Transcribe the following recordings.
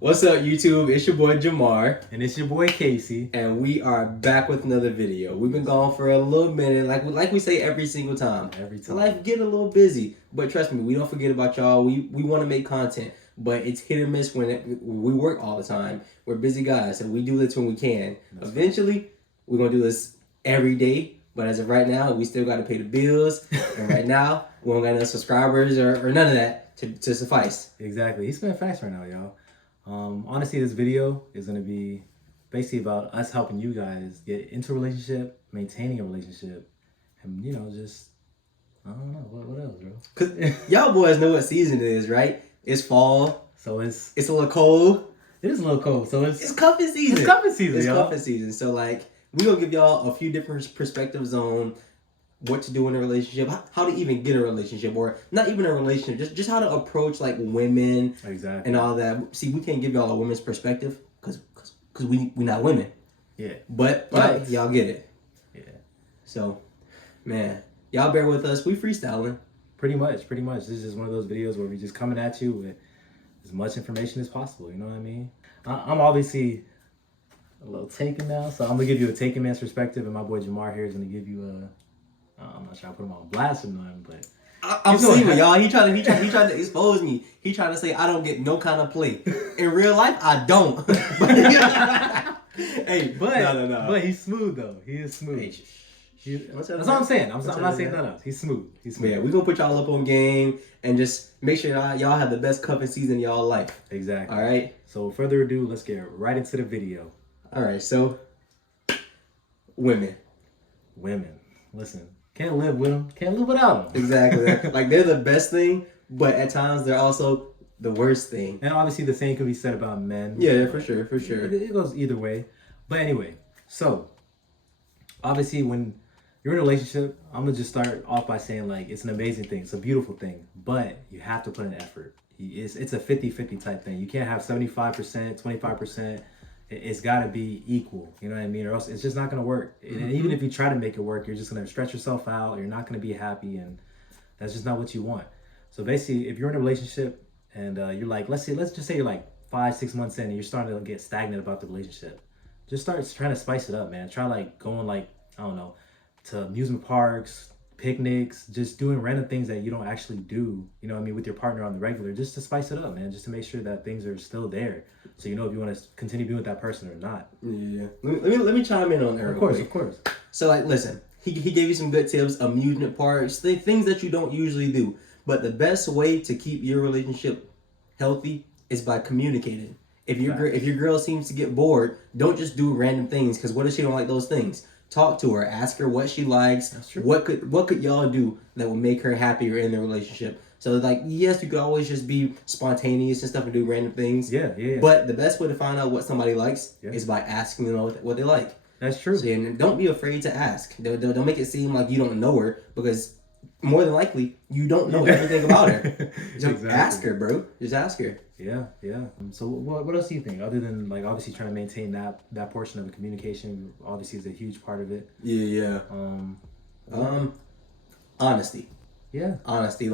What's up, YouTube? It's your boy Jamar. And it's your boy Casey. And we are back with another video. We've been gone for a little minute, like we say every single time. Life get a little busy. But trust me, we don't forget about y'all. We want to make content. But it's hit or miss when we work all the time. We're busy guys, and we do this when we can. Eventually, we're going to do this every day. But as of right now, we still got to pay the bills. And right now, we don't got enough subscribers or none of that to suffice. Exactly. He's spinning facts right now, y'all. Honestly, this video is going to be basically about us helping you guys get into a relationship, maintaining a relationship, and, just, I don't know, what else, bro? Because y'all boys know what season it is, right? It's fall. So it's a little cold. It is a little cold. So it's cuffing season. It's cuffing season, y'all. Cuffing season. So, we're going to give y'all a few different perspectives on what to do in a relationship, how to even get a relationship, or not even a relationship, just how to approach women, exactly, and all that. See, we can't give y'all a woman's perspective because we not women. Yeah. But y'all get it. Yeah. So, man, y'all bear with us. We freestyling. Pretty much. This is just one of those videos where we just coming at you with as much information as possible. You know what I mean? I'm obviously a little taken now, so I'm gonna give you a taken man's perspective, and my boy Jamar here is gonna give you a. I'm not trying to put him on blast or nothing, but I'm single, y'all. He trying to expose me. He trying to say I don't get no kind of play. In real life, I don't. Hey, no. But he's smooth though. He is smooth. Hey, that's what I'm saying. I'm not saying nothing else. He's smooth. Yeah, we're gonna put y'all up on game and just make sure y'all have the best cuffing season of y'all life. Exactly. All right. So further ado, let's get right into the video. All right. So, women. Listen. Can't live with them. Can't live without them. Exactly. They're the best thing, but at times they're also the worst thing. And obviously the same can be said about men. Yeah, for sure. It goes either way. But anyway, so obviously when you're in a relationship, I'm going to just start off by saying it's an amazing thing. It's a beautiful thing, but you have to put in effort. It's a 50-50 type thing. You can't have 75%, 25%. It's got to be equal, you know what I mean? Or else it's just not going to work. Mm-hmm. And even if you try to make it work, you're just going to stretch yourself out. You're not going to be happy, and that's just not what you want. So basically, if you're in a relationship and you're let's just say you're 5-6 months in and you're starting to get stagnant about the relationship, just start trying to spice it up, man. Try going I don't know, to amusement parks, picnics, just doing random things that you don't actually do, you know what I mean, with your partner on the regular, just to spice it up, man, just to make sure that things are still there. So if you want to continue being with that person or not. Yeah. Let me chime in on there. Of course. So listen, he gave you some good tips, amusement parks, things that you don't usually do. But the best way to keep your relationship healthy is by communicating. If your girl seems to get bored, don't just do random things, because what if she don't like those things? Talk to her, ask her what she likes. That's true. What could y'all do that will make her happier in the relationship? So yes, you could always just be spontaneous and stuff and do random things. Yeah. But the best way to find out what somebody likes is by asking them what they like. That's true. So, and don't be afraid to ask. Don't make it seem like you don't know her, because more than likely you don't know everything about her. Just ask her, bro. Just ask her. Yeah. So what else do you think, other than obviously trying to maintain that portion of the communication? Obviously is a huge part of it. Yeah. Honesty. Yeah. Honesty.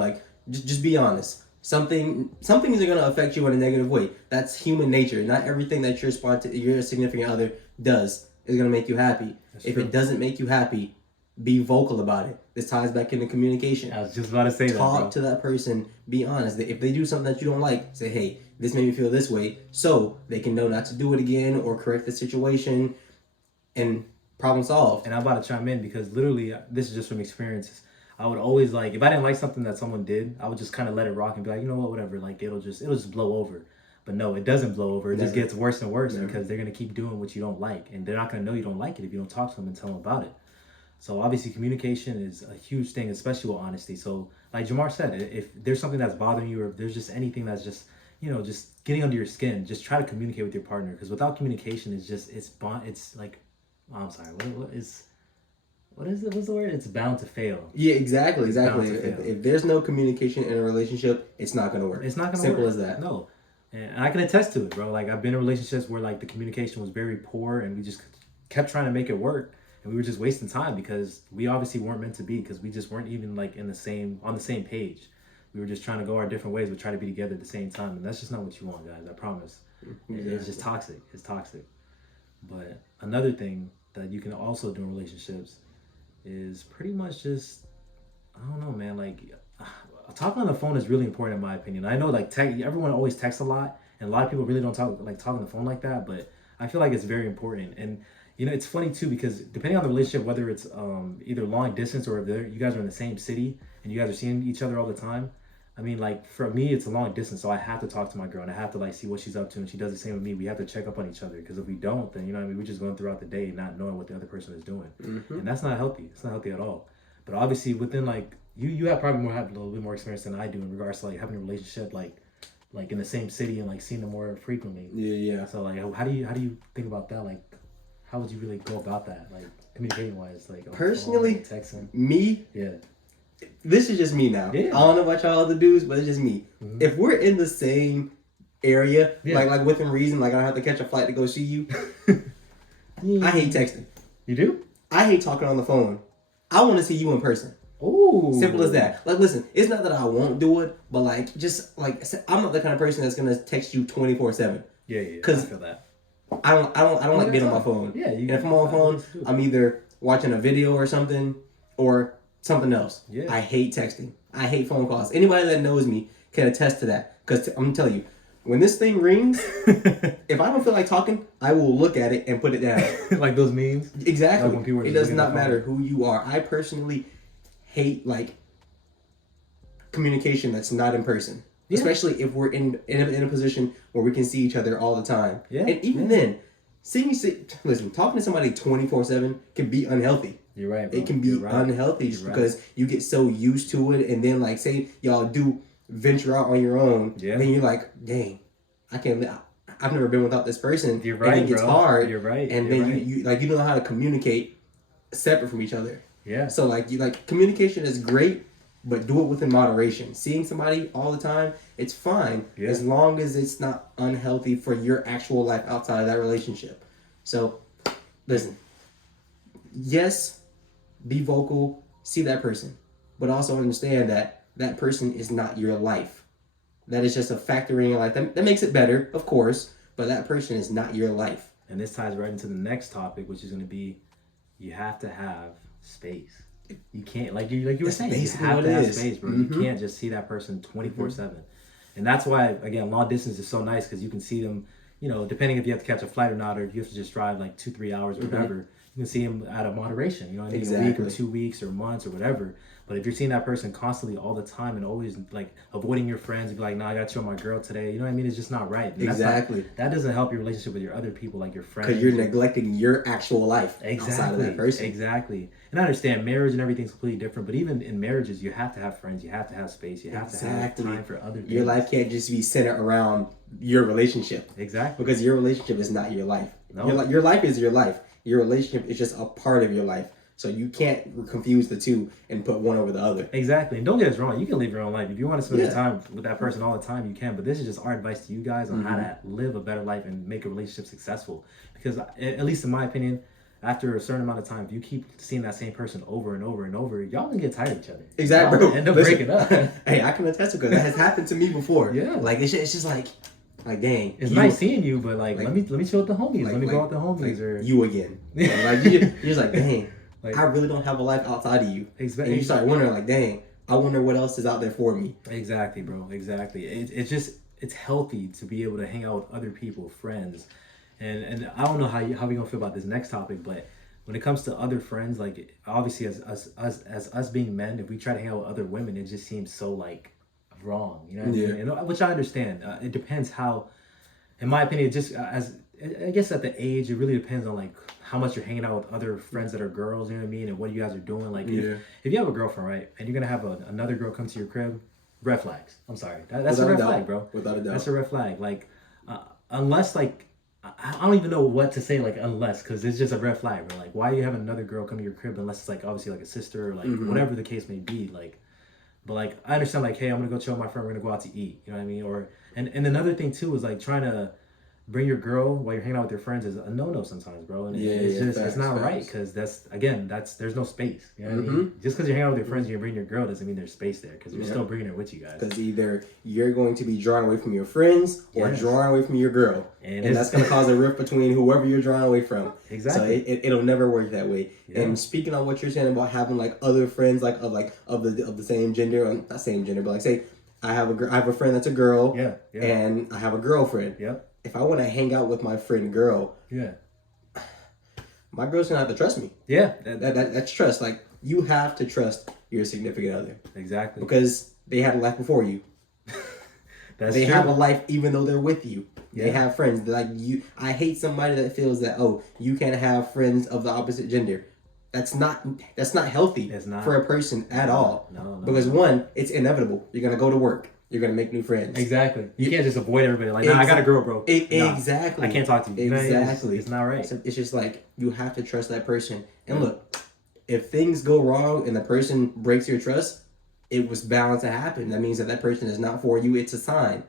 Just be honest. Some things are gonna affect you in a negative way. That's human nature. Not everything that your significant other does is gonna make you happy. If it doesn't make you happy, be vocal about it. This ties back into communication. I was just about to say that. Talk to that person. Be honest. If they do something that you don't like, say, hey, this made me feel this way, so they can know not to do it again or correct the situation, and problem solved. And I'm about to chime in because literally, this is just from experiences. I would always if I didn't like something that someone did, I would just kind of let it rock and be like, you know what, whatever. It'll just blow over. But no, it doesn't blow over. It just gets worse and worse because they're gonna keep doing what you don't like, and they're not gonna know you don't like it if you don't talk to them and tell them about it. So obviously communication is a huge thing, especially with honesty. So like Jamar said, if there's something that's bothering you, or if there's just anything that's just just getting under your skin, just try to communicate with your partner, because without communication, I'm sorry, what is it? What's the word? It's bound to fail. Yeah, exactly. If there's no communication in a relationship, it's not gonna work. It's not gonna work. Simple as that. No. And I can attest to it, bro. I've been in relationships where the communication was very poor, and we just kept trying to make it work, and we were just wasting time because we obviously weren't meant to be, because we just weren't even on the same page. we were just trying to go our different ways, but try to be together at the same time, and that's just not what you want, guys. I promise. It's just toxic. It's toxic. But another thing that you can also do in relationships is pretty much just, I don't know, man. Like, talking on the phone is really important in my opinion. I know, like, everyone always texts a lot, and a lot of people really don't talk on the phone like that. But I feel like it's very important. And you know, it's funny too, because depending on the relationship, whether it's either long distance or if you guys are in the same city and you guys are seeing each other all the time. I mean, like, for me, it's a long distance, so I have to talk to my girl, and I have to, like, see what she's up to, and she does the same with me. We have to check up on each other, because if we don't, then, you know what I mean, we're just going throughout the day not knowing what the other person is doing. And that's not healthy. It's not healthy at all. But obviously, within, like, you have probably have a little bit more experience than I do in regards to, like, having a relationship, like in the same city and, like, seeing them more frequently. Yeah. So, like, how do you think about that? Like, how would you really go about that, like, communicating-wise? Like, personally, texting? Me? Yeah. This is just me now. Yeah. I don't know about y'all other dudes, but it's just me. If we're in the same area, like within reason, like I don't have to catch a flight to go see you, I hate texting. You do? I hate talking on the phone. I want to see you in person. Ooh. Simple as that. Like, listen, it's not that I won't do it, but like, just like, I'm not the kind of person that's gonna text you 24/7. Yeah. I feel that. I don't like being on my phone. Yeah. And if I'm on my phone, I'm either watching a video or something, or something else. Yeah. I hate texting. I hate phone calls. Anybody that knows me can attest to that. Because I'm gonna tell you, when this thing rings, if I don't feel like talking, I will look at it and put it down. Like those memes? Exactly. Like when people are it does not matter who you are. I personally hate like communication that's not in person. Yeah. Especially if we're in a position where we can see each other all the time. Yeah. And even then, listen, talking to somebody 24/7 can be unhealthy. You're right, bro. It can be unhealthy just because you get so used to it, and then like say y'all do venture out on your own, then you're like, dang, I can't. I've never been without this person. You're right, and it gets hard. You're right. And then you like you don't know how to communicate separate from each other. Yeah. So like communication is great, but do it within moderation. Seeing somebody all the time, it's fine as long as it's not unhealthy for your actual life outside of that relationship. So, listen. Yes, be vocal, see that person, but also understand that that person is not your life. That is just a factor in your life. That makes it better, of course, but that person is not your life. And this ties right into the next topic, which is going to be, you have to have space. You can't, like you were saying, you have to have space, bro. You can't just see that person 24/7. And that's why, again, long distance is so nice, because you can see them, you know, depending if you have to catch a flight or not, or if you have to just drive like 2-3 hours or whatever. You can see them out of moderation, you know what I mean? Exactly. A week or 2 weeks or months or whatever. But if you're seeing that person constantly all the time and always like avoiding your friends and be like, nah, I got you on my girl today, you know what I mean? It's just not right. And exactly. That doesn't help your relationship with your other people, like your friends. Because you're neglecting your actual life outside of that person. Exactly. And I understand marriage and everything's completely different, but even in marriages, you have to have friends, you have to have space, you have to have time for other things. Your life can't just be centered around your relationship. Exactly. Because your relationship is not your life. No. Your life is your life. Your relationship is just a part of your life. So you can't confuse the two and put one over the other. Exactly. And don't get us wrong. You can live your own life. If you want to spend your time with that person all the time, you can. But this is just our advice to you guys on how to live a better life and make a relationship successful. Because at least in my opinion, after a certain amount of time, if you keep seeing that same person over and over and over, y'all gonna get tired of each other. Exactly, y'all bro. End up breaking up. Hey, I can attest to because that has happened to me before. Yeah. Like it's just like dang. It's nice seeing you, but let me chill with the homies. Let me go out with the homies or you again. Like you're just like, dang. I really don't have a life outside of you. Exactly. And you start wondering like, dang, I wonder what else is out there for me. Exactly, bro. Exactly. It's healthy to be able to hang out with other people, friends. And I don't know how we gonna feel about this next topic, but when it comes to other friends, like obviously as us being men, if we try to hang out with other women, it just seems so like wrong, you know what I mean? And, which I understand. It depends how, in my opinion, just I guess at the age, it really depends on like how much you're hanging out with other friends that are girls, you know what I mean, and what you guys are doing. Like if you have a girlfriend, right, and you're gonna have another girl come to your crib, red flags. I'm sorry, that's a red flag, bro. Without a doubt, that's a red flag. Like unless like. I don't even know what to say, like, unless, because it's just a red flag, bro. Like, why are you having another girl come to your crib unless it's, like, obviously, like, a sister or, like, whatever the case may be, like, but, like, I understand, like, hey, I'm going to go chill with my friend, we're going to go out to eat, you know what I mean, or, and another thing, too, is, like, trying to, bring your girl while you're hanging out with your friends is a no sometimes, bro. And it's not right because there's no space. You know what I mean? Just because you're hanging out with your friends and you bring your girl doesn't mean there's space there because you're still bringing her with you guys. Because either you're going to be drawn away from your friends or drawn away from your girl, and that's going to cause a rift between whoever you're drawn away from. Exactly. So it'll never work that way. Yeah. And speaking on what you're saying about having like other friends of the same gender, or not same gender, but like say I have a friend that's a girl, and I have a girlfriend. Yep. If I want to hang out with my friend girl, my girl's gonna have to trust me. Yeah, that's trust. Like you have to trust your significant other. Exactly. Because they had a life before you. They have a life even though they're with you. They have friends. Like you, I hate somebody that feels that you can't have friends of the opposite gender. That's not healthy for a person at all. No. Because one, it's inevitable. You're gonna go to work. You're gonna make new friends. Exactly. You can't just avoid everybody. Like, I got a girl, bro. Exactly. I can't talk to you. Exactly. It's not right. So it's just like you have to trust that person. And look, if things go wrong and the person breaks your trust, it was bound to happen. That means that person is not for you. It's a sign.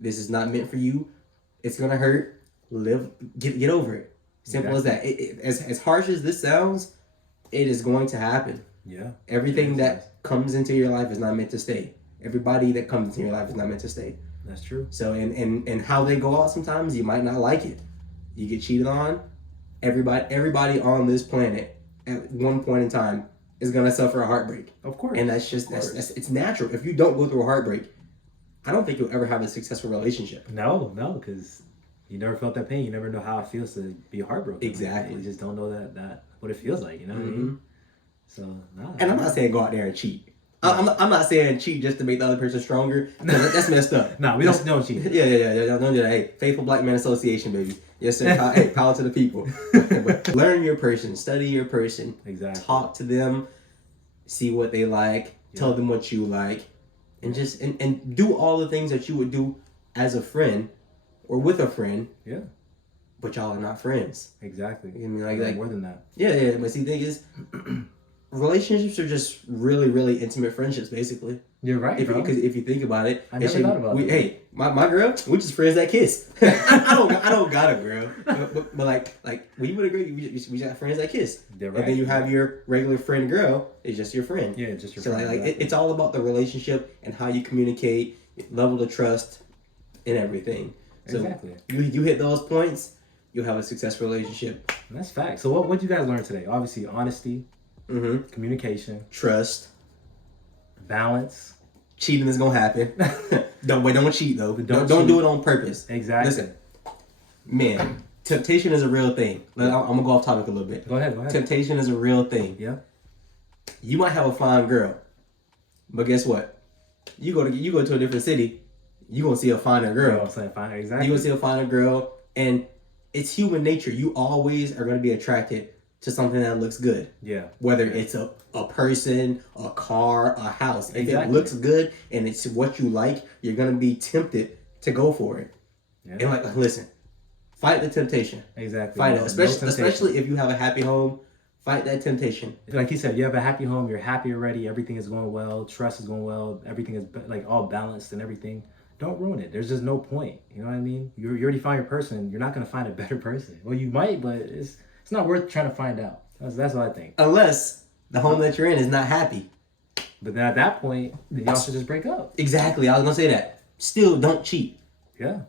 This is not meant for you. It's gonna hurt. Get over it. Simple as that. As harsh as this sounds, it is going to happen. Yeah. Everything that comes into your life is not meant to stay. Everybody that comes into your life is not meant to stay. That's true. So and how they go out sometimes, you might not like it. You get cheated on. Everybody on this planet at one point in time is gonna suffer a heartbreak. Of course. And that's it's natural. If you don't go through a heartbreak, I don't think you'll ever have a successful relationship. No, because you never felt that pain. You never know how it feels to be heartbroken. Exactly. You just don't know that what it feels like. You know what I mean? So And I'm not saying go out there and cheat. I'm not saying cheat just to make the other person stronger. That's messed up. No, we don't cheat. Yeah. Don't do that. Hey, Faithful Black Men Association, baby. Yes, sir. Hey, power to the people. But learn your person. Study your person. Exactly. Talk to them. See what they like. Tell them what you like. And just and do all the things that you would do as a friend or with a friend. Yeah. But y'all are not friends. Exactly. I mean, like more than that. Yeah. But see, the thing is, relationships are just really, really intimate friendships, basically. You're right, Because if you think about it, I never thought about it. Hey, my girl, we just friends that kiss. I don't got a girl, but like we would agree, we got friends that kiss. Right. And then you have your regular friend girl. It's just your friend. Yeah, just your friend. So exactly. It's all about the relationship and how you communicate, level of trust, and everything. So exactly. You hit those points, you'll have a successful relationship. And that's fact. So what did you guys learn today? Obviously, honesty. Communication, trust, balance. Cheating is gonna happen. Don't cheat though. Don't do it on purpose. Exactly. Listen, man, temptation is a real thing. I'm gonna go off topic a little bit. Go ahead. Temptation is a real thing. Yeah. You might have a fine girl, but guess what? You go to a different city, you gonna see a finer girl. Finer, exactly. You gonna see a finer girl, and it's human nature. You always are gonna be attracted to something that looks good. Yeah. Whether it's a person, a car, a house. If it looks good and it's what you like, you're going to be tempted to go for it. Yeah. And listen, fight the temptation. Exactly. Fight it. Especially if you have a happy home, fight that temptation. Like you said, you have a happy home, you're happy already, everything is going well, trust is going well, everything is like all balanced and everything. Don't ruin it. There's just no point. You know what I mean? You already found your person. You're not going to find a better person. Well, you might, but it's not worth trying to find out. That's what I think. Unless the home that you're in is not happy. But then at that point, then y'all should just break up. Exactly. I was going to say that. Still, don't cheat. Yeah.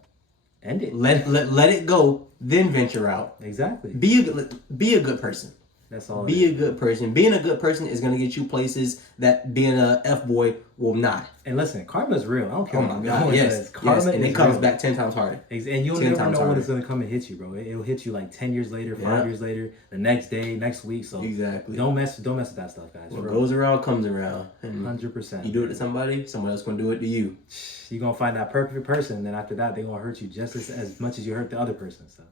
End it. Let it go, then venture out. Exactly. Be a good person. That's all. Be a good person. Being a good person is going to get you places that being a F-boy will not. And listen, karma is real. I don't care. Oh my God, yes. Karma and it comes back 10 times harder. And you'll never know when it's going to come and hit you, bro. It'll hit you like 10 years later, 5 years later, the next day, next week. So exactly. Don't mess with that stuff, guys. What goes around comes around. 100%. You do it to somebody, someone else going to do it to you. You're going to find that perfect person, and then after that, they're going to hurt you just as much as you hurt the other person. So